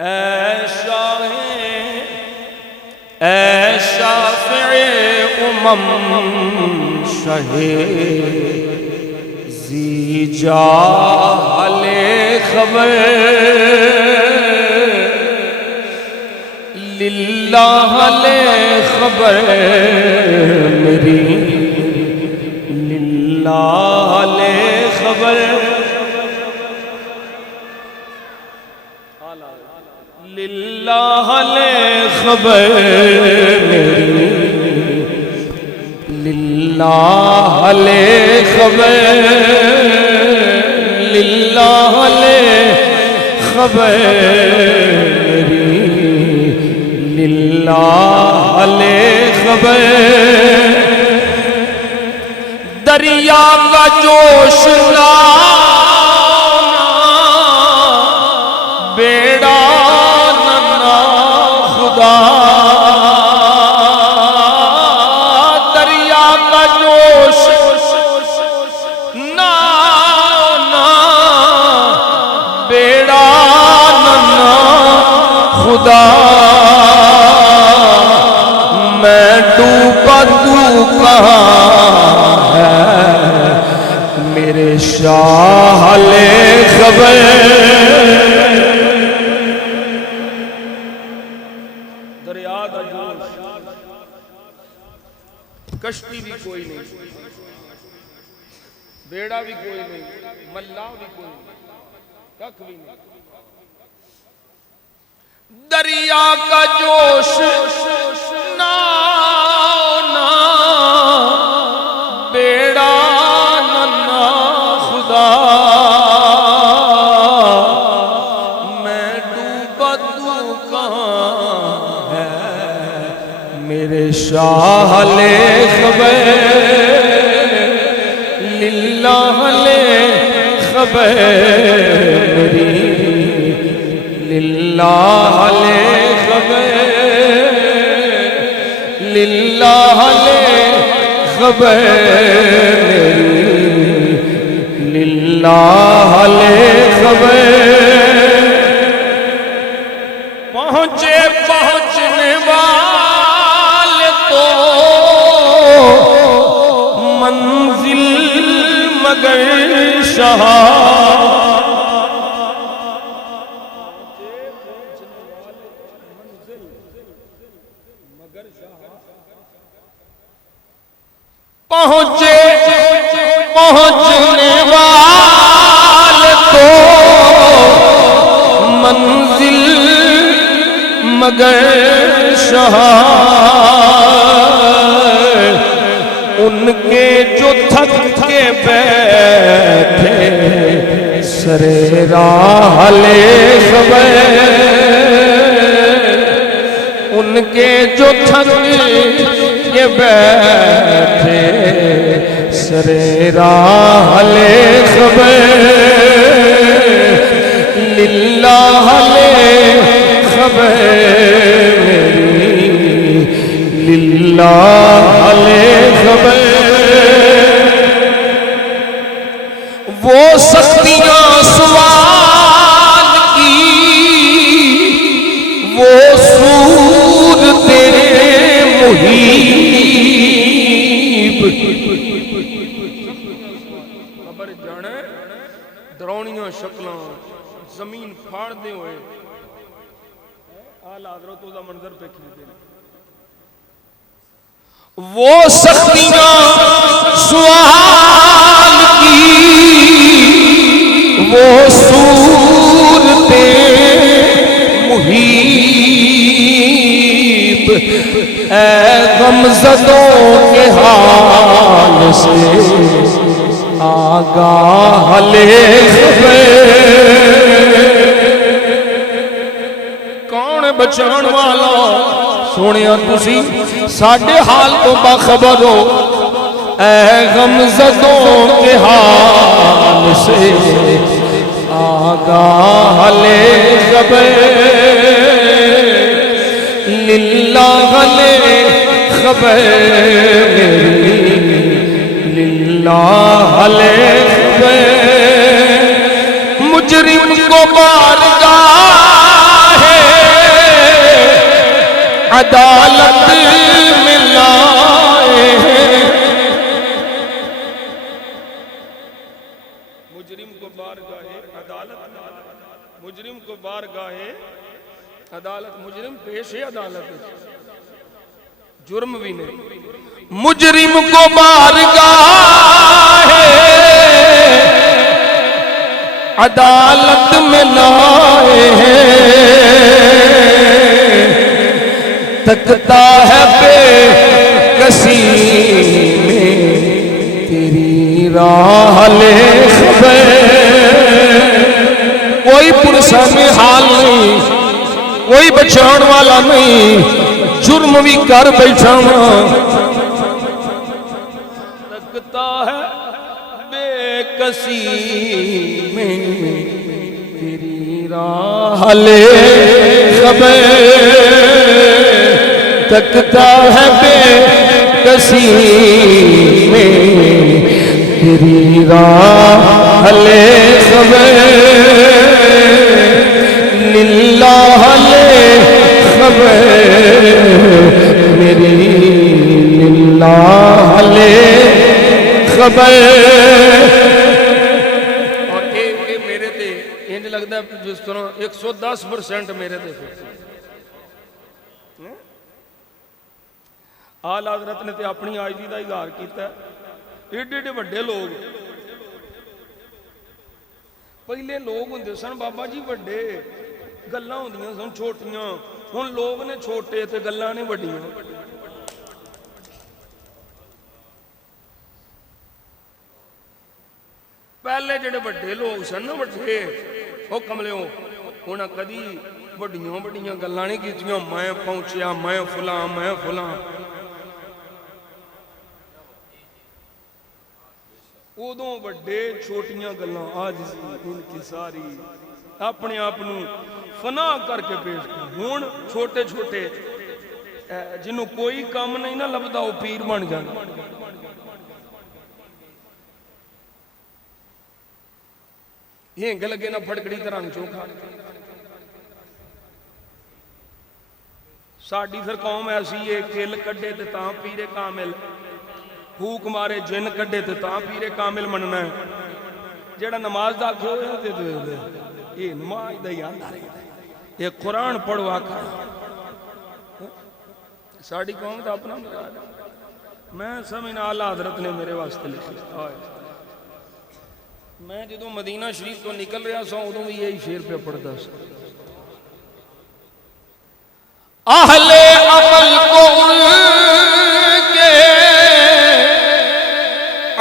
اے شافع شہ ذی جال خبر للہ لے خبر میری للہ لے خبر للہ لے خبر میری للہ لے خبر للہ لے خبر میری للہ لے خبر دریا کا جوش لانا بیڑا دریا کا جوش نانا بیڑا ننا خدا میں ڈوبا تو کہاں ہے میرے شاہ لے خبر کشتی بھی کوئی نہیں بیڑا بھی کوئی نہیں ملا بھی کوئی نہیں ککھ بھی نہیں دریا کا جوش نانا بیڑا ننا خدا میں ڈوبا تو کہاں ہے میرے شاہ لے خبر للہ لے خبر میری للہ لے خبر للہ لے خبر میری للہ لے خبر پہنچے پہنچنے والے تو منزل مگر شاہ پہنچے پہنچنے والے تو منزل مگر شاہ ان کے جو تھک کے بیٹھے سرے راہ لے خبر ان کے جو تھک کے بیٹھے سرے راہ لے خبر للہ لے خبر میری للہ لے خبر وہ سختیاں سوال کی وہ صورتیں محیط خبر جانے درونیاں شکلاں زمین پھاڑ دے ہوئے آل حضرتوں دا منظر پہ کھیلتے ہیں وہ سختیاں سوال کی وہ صورتیں محیط اے غمزدوں کے حال سے آگاہ لے خبر کون بچان والا سونیا تسی ساڈے حال تو باخبر ہو اے غمزدوں کے حال سے آگاہ لے خبر للہ لے خبر میری للہ لے خبر مجرم کو بارگاہ عدالت میں لائے ہیں، مجرم کو بارگاہ عدالت میں، مجرم کو بارگاہ عدالت، مجرم پیش ہے عدالت، جرم بھی نہیں، مجرم کو بارگاہ عدالت میں لائے ہیں، تکتا ہے بے کسی میں تیری راہ لے خبر، کوئی پرسہ میں حال نہیں، کوئی بچان والا نہیں، جرم بھی کر بیٹھا تکتا ہے بے کسی میں تیری راہ لے خبر، تکتا ہے بے کسی میں تیری راہ لے خبر، للہ لے خبر میری، للہ لے خبر۔ اور اے میرے تے انج لگتا ہے جس طرح 110% میرے تے آل حضرت نے تے اپنی آجزی دا اظہار کیتا ہے، ایڈے ایڈے بڑے لوگ، پہلے لوگ ہوندے سن بابا جی بڑے، گلاں ہوندیاں سن چھوٹیاں، ہن لوگ نے چھوٹے تے گلاں نے بڑیاں۔ پہلے جڑے بڑے لوگ سن نا بڑے، وہ کملیوں انہاں کدی بڑیاں بڑیاں گلاں نہیں کیتیاں، میں پہنچیا، میں فلاں، میں فلاں۔ ادوں بڑے چھوٹیاں گلاں عاجزی انکساری اپنے آپ نو فنا کر کے پیش کر، ہن چھوٹے چھوٹے جنہوں کوئی کام نہیں نہ لبدا وہ پیر بن جانا۔ ہینگ لگے نہ پھڑکڑی تے رنگ چوکھا، ساڈی پھر قوم ایسی ہے، کل کڈے تے تاں پیرے کامل، پھوک مارے جن کڈے تے تاں پیرے کامل مننا ہے، جیڑا نماز دا کھویا تے یہ نماز دا ہی آندا رہے، یہ قرآن پڑھو آکھا، ساڈی قوم دا اپنا مراد ہے۔ میں سمجھنا اعلیٰ حضرت نے میرے واسطے لکھی، میں جدوں مدینہ شریف تو نکل رہا سا ادوں بھی یہی شعر پہ پڑھتا سا، اہل عمل کو ان کے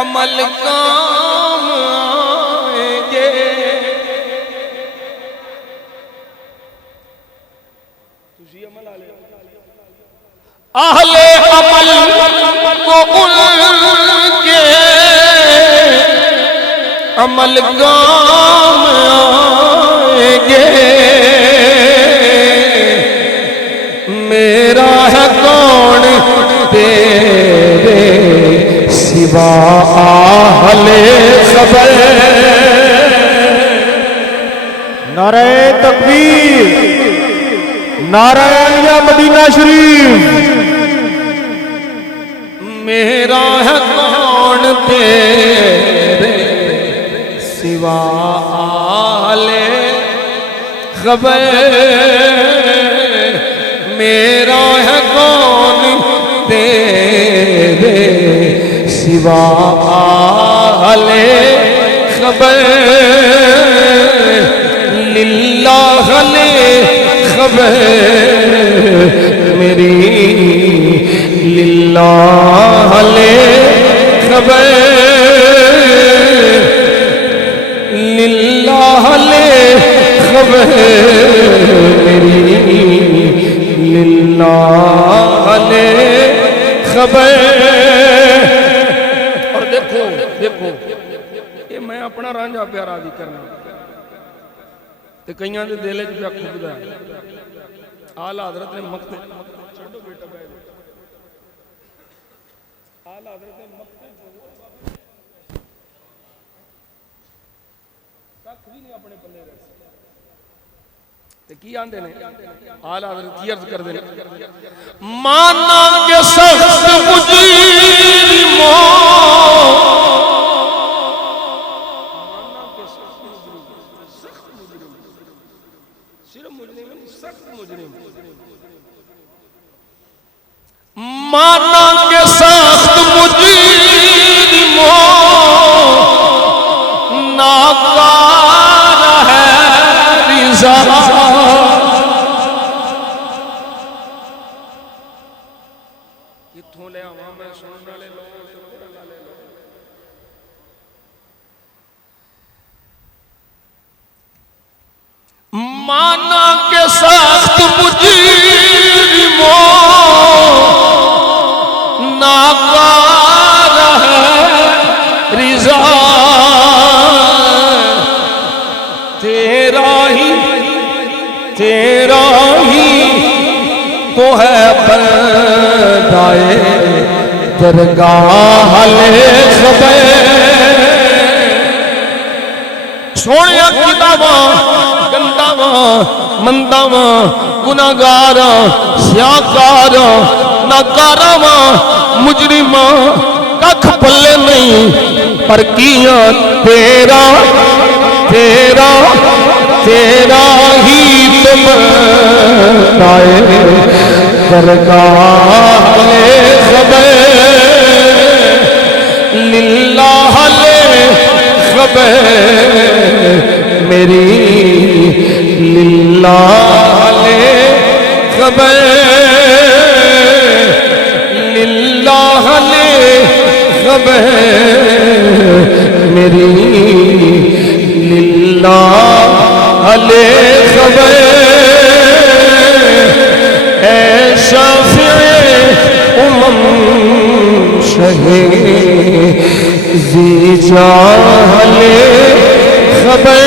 عمل کام آئیں گے، تسی عمل آلے اہل عمل کو ان کے عمل کام آئیں گے، میرا ہے کون تیرے سوا اہل خبر۔ نعرہ تکبیر، نعرہ علیہ مدینہ شریف۔ میرا ہے کون تیرے سوا اہل خبر، میرا ہے کون تیرے سوا اہل خبر، للہ لے خبر میری، للہ لے خبر، للہ لے خبر میری، للہ لے خبر۔ اور دیکھو دیکھو یہ میں اپنا رانجھا پیارا بھی کرنا تے کئیاں دے دل وچ پیا کھبدا ہے، اعلیٰ حضرت نے مقتے چھڈو بیٹا بیٹھ، اعلیٰ حضرت نے مقتے کھ بھی نہیں اپنے پلے رہ سکتے، تے کی آندے نے اعلی حضرت کی عرض کر دے مانا کے سخت مجرموں مانا کے سخت مجرموں ناکار ہے رضا اتھوں لے آواں میں سنن والے لوگ مانا کے سخت مجرموں ناکار ہے رضا تیرا ہی تو ہے بندائے درگاہ خبر سونے کتاباں گنداواں منداواں گناہگاراں سیاکاراں ناکاراں مجرماں ککھ پلے نہیں پر کیاں تیرا ہی تم بندائے درگاہ خبر للہ خبر میری للہ خبر للہ خبر میری للہ خبر اے شافع شہی زی جاہل خبر